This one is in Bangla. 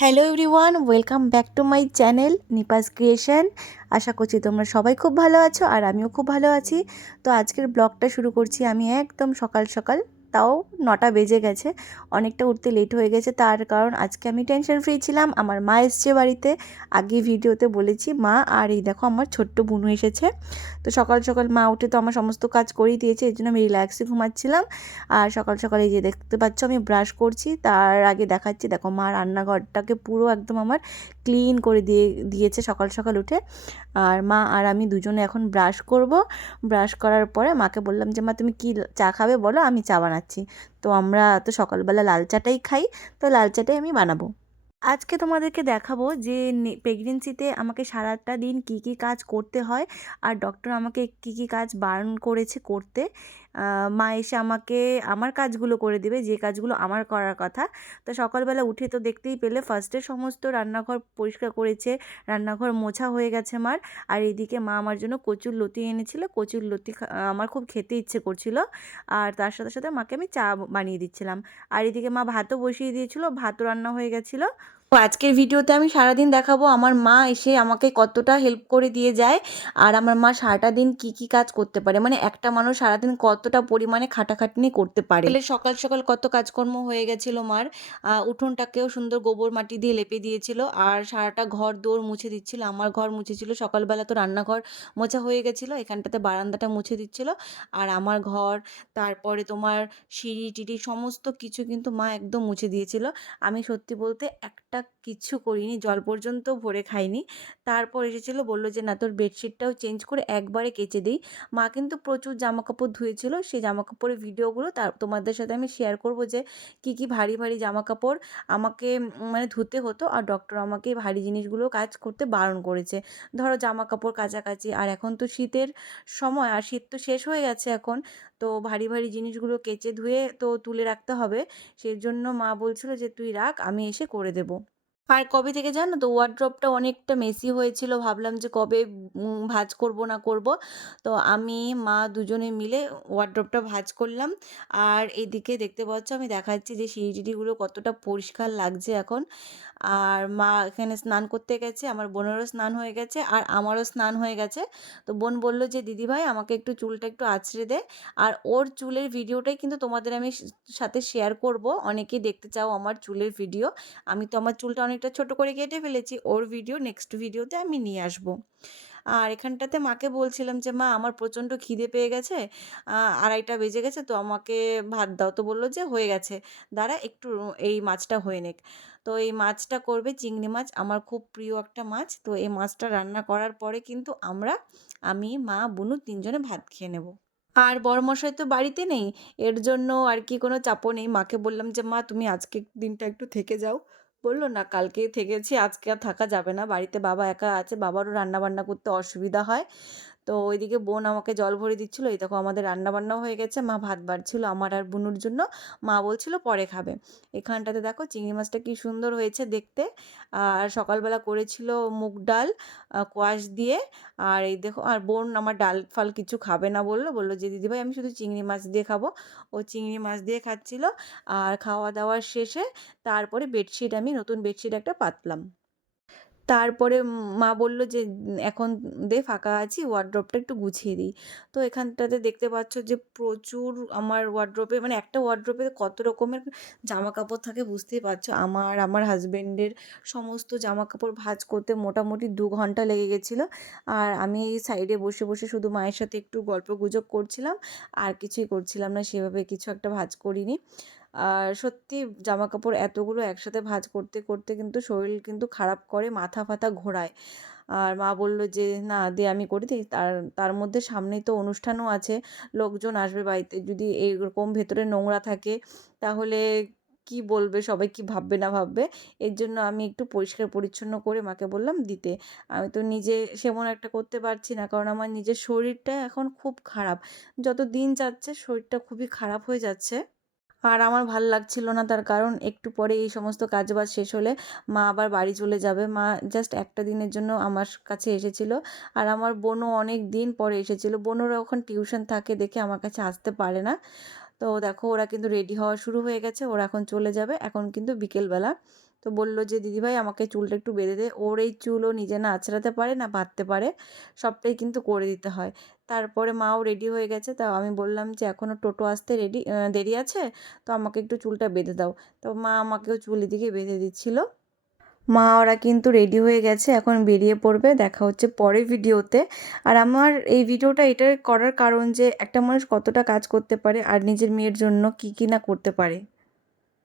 Hello everyone, welcome back to my channel Nipa's creation. আশা করছি তোমরা সবাই খুব ভালো আছো আর আমিও খুব ভালো আছি। তো আজকের ব্লগটা শুরু করছি আমি একদম সকাল সকাল, তাও 9টা বেজে গেছে। অনেকটা উঠতে লেট হয়ে গেছে, তার কারণ আজকে আমি টেনশন ফ্রি ছিলাম। আমার মা এসছে বাড়িতে, আগে ভিডিওতে বলেছি মা, আর এই দেখো আমার ছোট্ট বুনু এসেছে। তো সকাল সকাল মা উঠে তো আমার সমস্ত কাজ করেই দিয়েছে, এই জন্য আমি রিল্যাক্সে ঘুমাচ্ছিলাম। আর সকাল সকাল এই যে দেখতে পাচ্ছ আমি ব্রাশ করছি, তার আগে দেখাচ্ছি দেখো মা রান্নাঘরটাকে পুরো একদম আমার ক্লিন করে দিয়েছে সকাল সকাল উঠে। আর মা আর আমি দুজনে এখন ব্রাশ করব। ব্রাশ করার পরে মাকে বললাম যে মা তুমি কি চা খাবে বলো, আমি চা বানাচ্ছি। তো আমরা তো সকালবেলা লাল চাটাই খাই, তো লাল চাটাই আমি বানাবো। আজকে তোমাদেরকে দেখাবো যে প্রেগনেন্সিতে আমাকে সারাটা দিন কি কি কাজ করতে হয়, আর ডক্টর আমাকে কি কি কাজ বারণ করেছে করতে। মা এসে আমাকে আমার কাজগুলো করে দেবে, যে কাজগুলো আমার করার কথা। তো সকালবেলা উঠে তো দেখতেই পেলে ফার্স্টে সমস্ত রান্নাঘর পরিষ্কার করেছে, রান্নাঘর মোছা হয়ে গেছে আমার। আর এদিকে মা আমার জন্য কচুর লতি এনেছিল, কচুর লতি আমার খুব খেতে ইচ্ছে করছিল। আর তার সাথে সাথে মাকে আমি চা বানিয়ে দিচ্ছিলাম। আর এদিকে মা ভাতও বসিয়ে দিয়েছিল, ভাতও রান্না হয়ে গেছিলো। তো আজকের ভিডিওতে আমি সারাদিন দেখাবো আমার মা এসে আমাকে কতটা হেল্প করে দিয়ে যায়, আর আমার মা সারাটা দিন কি কি কাজ করতে পারে, মানে একটা মানুষ সারাদিন কতটা পরিমাণে খাটাখাটনি করতে পারে। তাহলে সকাল সকাল কত কাজকর্ম হয়ে গেছিল মার। উঠোনটাকেও সুন্দর গোবর মাটি দিয়ে লেপে দিয়েছিল, আর সারাটা ঘর দৌড় মুছে দিচ্ছিল, আমার ঘর মুছেছিল। সকালবেলা তো রান্নাঘর মোছা হয়ে গেছিলো, এখানটাতে বারান্দাটা মুছে দিচ্ছিল। আর আমার ঘর, তারপরে তোমার সিঁড়ি টিড়ি সমস্ত কিছু কিন্তু মা একদম মুছে দিয়েছিল। আমি সত্যি বলতে একটা কিচ্ছু করিনি, জল পর্যন্ত ভরে খাইনি। তারপর এসেছিল, বলল যে না তোর বেডশিটটাও চেঞ্জ করে একবারে কেচে দিই। মা কিন্তু প্রচুর জামাকাপড় ধুয়েছিল, সেই জামাকাপড়ের ভিডিওগুলো তোমাদের সাথে আমি শেয়ার করব যে কি কি ভারী ভারী জামাকাপড় আমাকে মানে ধুতে হতো, আর ডক্টর আমাকে এই ভারী জিনিসগুলো কাজ করতে বারণ করেছে। ধরো জামাকাপড় কাচাকাচি, আর এখন তো শীতের সময়, আর শীত তো শেষ হয়ে গেছে এখন। তো ভারী ভারী জিনিসগুলো কেচে ধুয়ে তো তুলে রাখতে হবে। সেই জন্য মা বলছিল যে তুই রাখ, আমি এসে করে দেবো। আর কবে থেকে জানো তো ওয়ার্ড্রপটা অনেকটা মেসি হয়েছিল, ভাবলাম যে কবে ভাঁজ করব না করব। তো আমি মা দুজনে মিলে ওয়ার্ড্রপটা ভাঁজ করলাম। আর এদিকে দেখতে পাচ্ছ আমি দেখাচ্ছি যে সিঁড়িটিগুলো কতটা পরিষ্কার লাগছে এখন। আর মা এখানে স্নান করতে গেছে, আমার বোনেরও স্নান হয়ে গেছে আর আমারও স্নান হয়ে গেছে। তো বোন বলল যে দিদিভাই আমাকে একটু চুলটা একটু আঁচড়ে দে। আর ওর চুলের ভিডিওটাই কিন্তু তোমাদের আমি সাথে শেয়ার করব, অনেকেই দেখতে চাও আমার চুলের ভিডিও। আমি তো আমার চুলটা অনেকটা ছোট করে কেটে ফেলেছি, ওর ভিডিও নেক্সট ভিডিওতে আমি নিয়ে আসব। আর এখানটাতে মাকে বলছিলাম যে মা আমার প্রচণ্ড খিদে পেয়ে গেছে, 2:30 বেজে গেছে, তো আমাকে ভাত দাও। তো বললো যে হয়ে গেছে, দাঁড়া একটু এই মাছটা হয়ে নেক। তো এই মাছটা করবে, চিংড়ি মাছ আমার খুব প্রিয় একটা মাছ। তো এই মাছটা রান্না করার পরে কিন্তু আমি মা বুনু তিনজনে ভাত খেয়ে নেব। আর বড়মশাই তো বাড়িতে নেই, এর জন্য আর কি কোনো চাপও নেই। মাকে বললাম যে মা তুমি আজকে দিনটা একটু থেকে যাও। বললো না কালকে থেকেছি, আজকে আর থাকা যাবে না, বাড়িতে বাবা একা আছে, বাবারও রান্না বান্না করতে অসুবিধা হয়। তো ওইদিকে বোন আমাকে জল ভরে দিচ্ছিলো, এই দেখো আমাদের রান্নাবান্নাও হয়ে গেছে, মা ভাত বাড়ছিল আমার আর বুনুর জন্য। মা বলছিল পরে খাবে। এখানটাতে দেখো চিংড়ি মাছটা কি সুন্দর হয়েছে দেখতে। আর সকালবেলা করেছিল মুগ ডাল কোয়াশ দিয়ে। আর এই দেখো, আর বোন আমার ডাল ফাল কিছু খাবে না, বললো যে দিদিভাই আমি শুধু চিংড়ি মাছ দিয়ে খাবো। ও চিংড়ি মাছ দিয়ে খাচ্ছিল। আর খাওয়া দাওয়ার শেষে তারপরে বেডশিট, আমি নতুন বেডশিট একটা পাতলাম। তারপরে মা বলল যে এখন দে ফাঁকা আছি, ওয়ারড্রবটা একটু গুছিয়ে দিই। তো এখানটাতে দেখতে পাচ্ছ যে প্রচুর আমার ওয়ারড্রবে, মানে একটা ওয়ারড্রবে কত রকমের জামাকাপড় থাকে বুঝতেই পারছো। আমার হাজবেন্ডের সমস্ত জামাকাপড় ভাঁজ করতে মোটামুটি 2 ঘন্টা লেগে গেছিলো। আর আমি এই সাইডে বসে বসে শুধু মায়ের সাথে একটু গল্পগুজব করছিলাম, আর কিছুই করছিলাম না, সেভাবে কিছু একটা ভাঁজ করিনি। আর সত্যি জামাকাপড় এতগুলো একসাথে ভাঁজ করতে করতে কিন্তু শরীর কিন্তু খারাপ করে, মাথা ফাথা ঘোরায়। আর মা বলল যে না দে আমি করে দিই। তার তার মধ্যে সামনেই তো অনুষ্ঠানও আছে, লোকজন আসবে বাড়িতে, যদি এরকম ভেতরে নোংরা থাকে তাহলে কি বলবে সবাই, কি ভাববে না ভাববে। এর জন্য আমি একটু পরিষ্কার পরিচ্ছন্ন করে মাকে বললাম দিতে। আমি তো নিজে সেমন একটা করতে পারছি না, কারণ আমার নিজের শরীরটা এখন খুব খারাপ, যত দিন যাচ্ছে শরীরটা খুবই খারাপ হয়ে যাচ্ছে। আর আমার ভাল লাগছিল না, তার কারণ একটু পরে এই সমস্ত কাজবাজ শেষ হলে মা আবার বাড়ি চলে যাবে। মা জাস্ট একটা দিনের জন্য আমার কাছে এসেছিল। আর আমার বোনও অনেক দিন পরে এসেছিল, বোনেরও এখন টিউশন থাকে দেখে আমার কাছে আসতে পারে না। তো দেখো ওরা কিন্তু রেডি হওয়া শুরু হয়ে গেছে, ওরা এখন চলে যাবে, এখন কিন্তু বিকেলবেলা। তো বলল যে দিদিভাই আমাকে চুলটা একটু বেঁধে দে। ওর এই চুল ও নিজে না আঁচড়াতে পারে না বাঁধতে পারে, সবটাই কিন্তু করে দিতে হয়। তারপরে মাও রেডি হয়ে গেছে, তা আমি বললাম যে এখনও টোটো আসতে দেরি আছে, তো আমাকে একটু চুলটা বেঁধে দাও। তো মা আমাকেও চুল এদিকে বেঁধে দিচ্ছিল। মা ওরা কিন্তু রেডি হয়ে গেছে, এখন বেরিয়ে পড়বে। দেখা হচ্ছে পরের ভিডিওতে। আর আমার এই ভিডিওটা এটা করার কারণ যে একটা মানুষ কতটা কাজ করতে পারে আর নিজের মেয়ের জন্য কী কী না করতে পারে।